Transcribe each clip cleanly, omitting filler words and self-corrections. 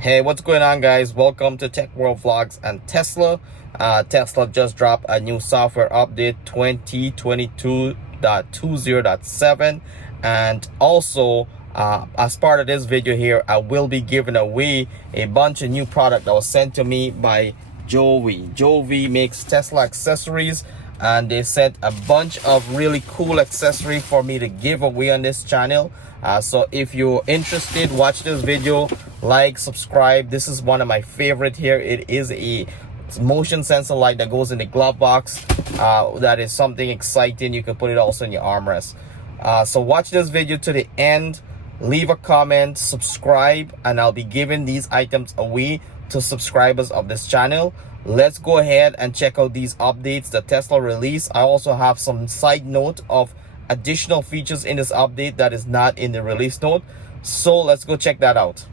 Hey, what's going on, guys? Welcome to Tech World Vlogs and Tesla. Tesla just dropped a new software update 2022.20.7, and also as part of this video here, I will be giving away a bunch of new product that was sent to me by Joey. Joey makes Tesla accessories, and they sent a bunch of really cool accessories for me to give away on this channel. So if you're interested, watch this video, like, subscribe. This is one of my favorite here. It is a motion sensor light that goes in the glove box. That is something exciting. You can put it also in your armrest. So watch this video to the end, leave a comment, subscribe, and I'll be giving these items away to subscribers of this channel. Let's go ahead and check out these updates that Tesla released. I also have some side note of additional features in this update that is not in the release note. So let's go check that out.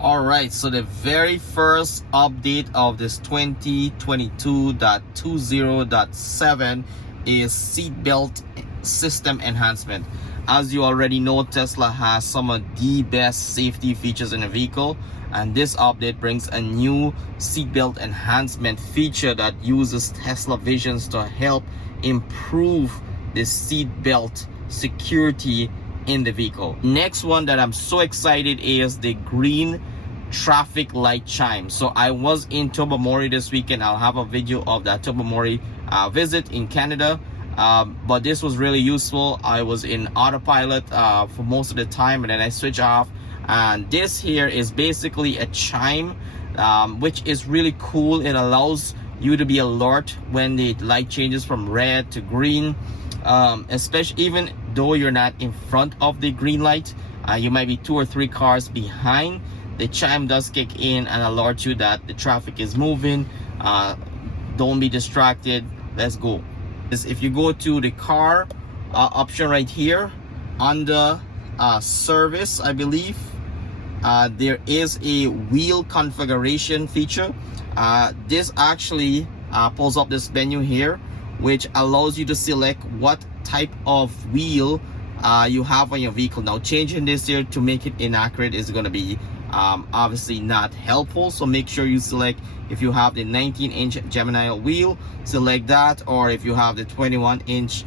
All right, so the very first update of this 2022.20.7 is seatbelt system enhancement. As you already know, Tesla has some of the best safety features in a vehicle, and this update brings a new seatbelt enhancement feature that uses Tesla visions to help improve the seatbelt security in the vehicle. Next one that I'm so excited is the green traffic light chime. So I was in Tobermory this weekend. I'll have a video of that Tobermory visit in Canada. But this was really useful. I was in autopilot for most of the time, and then I switch off. And this here is basically a chime, which is really cool. It allows you to be alert when the light changes from red to green, especially even though you're not in front of the green light. You might be 2 or 3 cars behind. The chime does kick in and alert you that the traffic is moving. Don't be distracted. Let's go. If you go to the car option right here under service, I believe there is a wheel configuration feature. This actually pulls up this menu here, which allows you to select what type of wheel you have on your vehicle. Now, changing this here to make it inaccurate is going to be obviously not helpful, so make sure you select, if you have the 19-inch Gemini wheel, select that, or if you have the 21-inch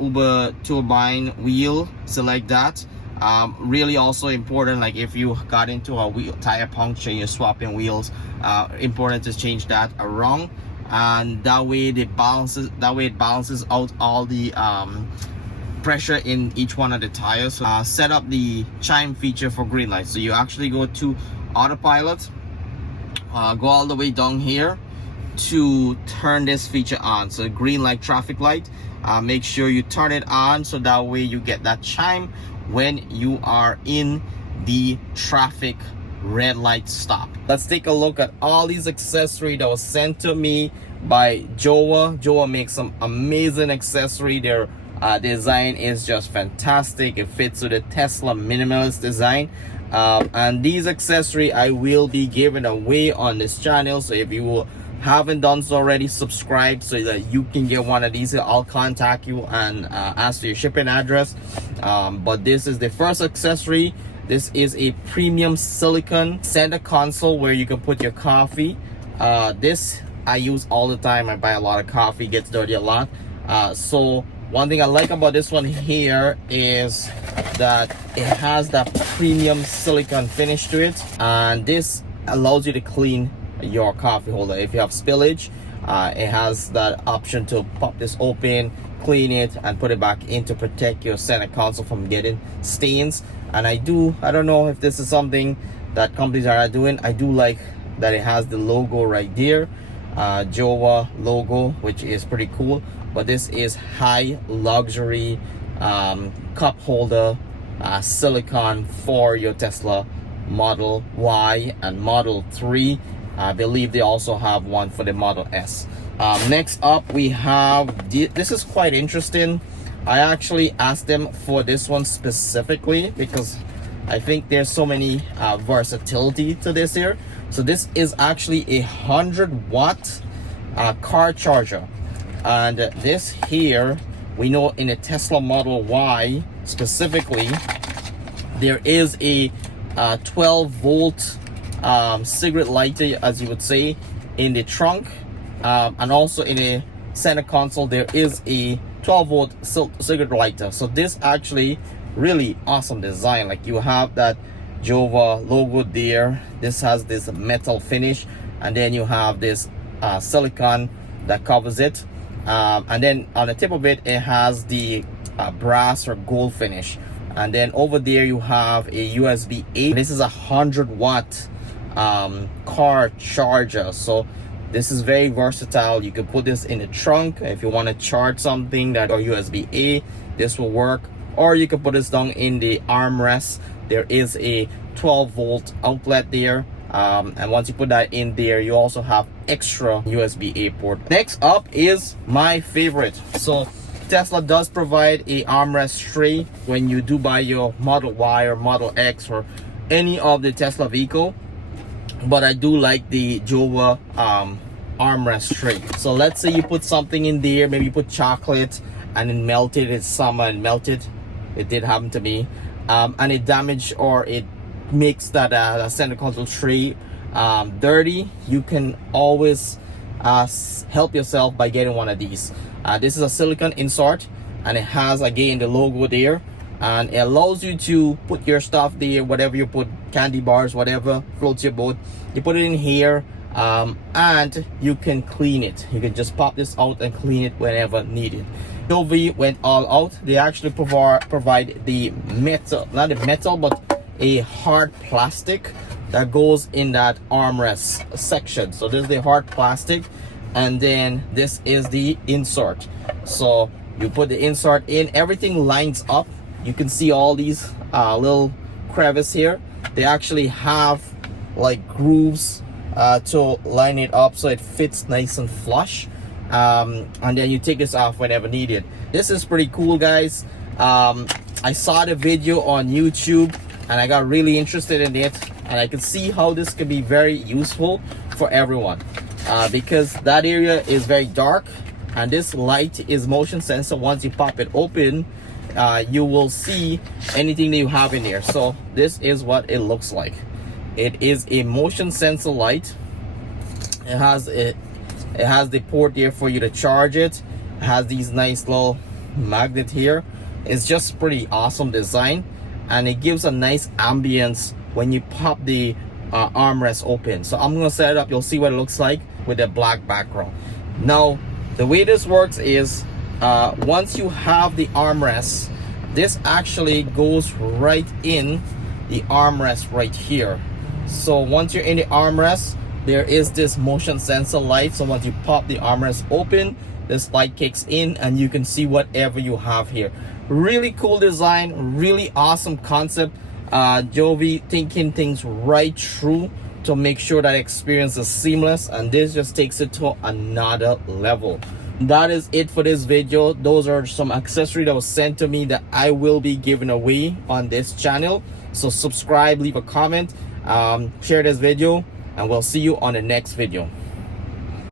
Uber turbine wheel, select that. Really also important, like if you got into a wheel tire puncture, you're swapping wheels, important to change that around, and that way it balances out all the pressure in each one of the tires. Set up the chime feature for green light. So you actually go to autopilot, go all the way down here to turn this feature on. So green light traffic light, make sure you turn it on, so that way you get that chime when you are in the traffic red light stop. Let's take a look at all these accessories that was sent to me by Joa. Joa makes some amazing accessory. Their design is just fantastic. It fits with the Tesla minimalist design, and these accessories I will be giving away on this channel. So if you haven't done so already, subscribe so that you can get one of these. I'll contact you and ask for your shipping address. But this is the first accessory. This is a premium silicon center console where you can put your coffee. This I use all the time. I buy a lot of coffee, gets dirty a lot. So one thing I like about this one here is that it has that premium silicone finish to it, and this allows you to clean your coffee holder. If you have spillage, it has that option to pop this open, clean it, and put it back in to protect your center console from getting stains. And I don't know if this is something that companies are doing. I do like that it has the logo right there, Joa logo, which is pretty cool. But this is high luxury cup holder silicone for your Tesla Model Y and Model 3. I believe they also have one for the Model S. Next up, we have this is quite interesting. I actually asked them for this one specifically because I think there's so many versatility to this here. So this is actually a 100-watt car charger, and this here, we know in a Tesla Model Y specifically, there is a 12 volt cigarette lighter, as you would say, in the trunk, and also in the center console there is a 12 volt cigarette lighter. So this actually really awesome design. Like, you have that Jova logo there. This has this metal finish, and then you have this silicone that covers it, and then on the tip of it, it has the brass or gold finish. And then over there you have a USB-A. This is a 100-watt car charger, so this is very versatile. You can put this in the trunk if you want to charge something that, or USB-A, this will work. Or you can put this down in the armrest. There is a 12 volt outlet there, and once you put that in there, you also have extra USB-A port. Next up is my favorite. So Tesla does provide a armrest tray when you do buy your Model Y or Model X or any of the Tesla vehicle, but I do like the Jova armrest tray. So let's say you put something in there, maybe you put chocolate and it melted. It's summer and melted. It did happen to me, and it damaged, or it makes that center console tray dirty. You can always help yourself by getting one of these. This is a silicone insert, and it has again the logo there, and it allows you to put your stuff there, whatever you put, candy bars, whatever floats your boat, you put it in here, and you can clean it. You can just pop this out and clean it whenever needed. Jovi went all out. They actually provide the metal, not the metal, but a hard plastic that goes in that armrest section. So this is the hard plastic, and then this is the insert. So you put the insert in, everything lines up. You can see all these little crevices here. They actually have like grooves to line it up so it fits nice and flush, and then you take this off whenever needed. This is pretty cool, guys. I saw the video on YouTube and I got really interested in it, and I can see how this can be very useful for everyone, because that area is very dark, and this light is motion sensor. Once you pop it open, you will see anything that you have in there. So this is what it looks like. It is a motion sensor light. It has the port there for you to charge it. It has these nice little magnet here. It's just pretty awesome design, and it gives a nice ambience when you pop the armrest open. So I'm gonna set it up. You'll see what it looks like with a black background. Now the way this works is, once you have the armrest, this actually goes right in the armrest right here. So once you're in the armrest, there is this motion sensor light. So once you pop the armrest open, this light kicks in and you can see whatever you have here. Really cool design, really awesome concept. Jovi thinking things right through to make sure that experience is seamless, and this just takes it to another level. That is it for this video. Those are some accessories that was sent to me that I will be giving away on this channel. So subscribe, leave a comment, share this video, and we'll see you on the next video.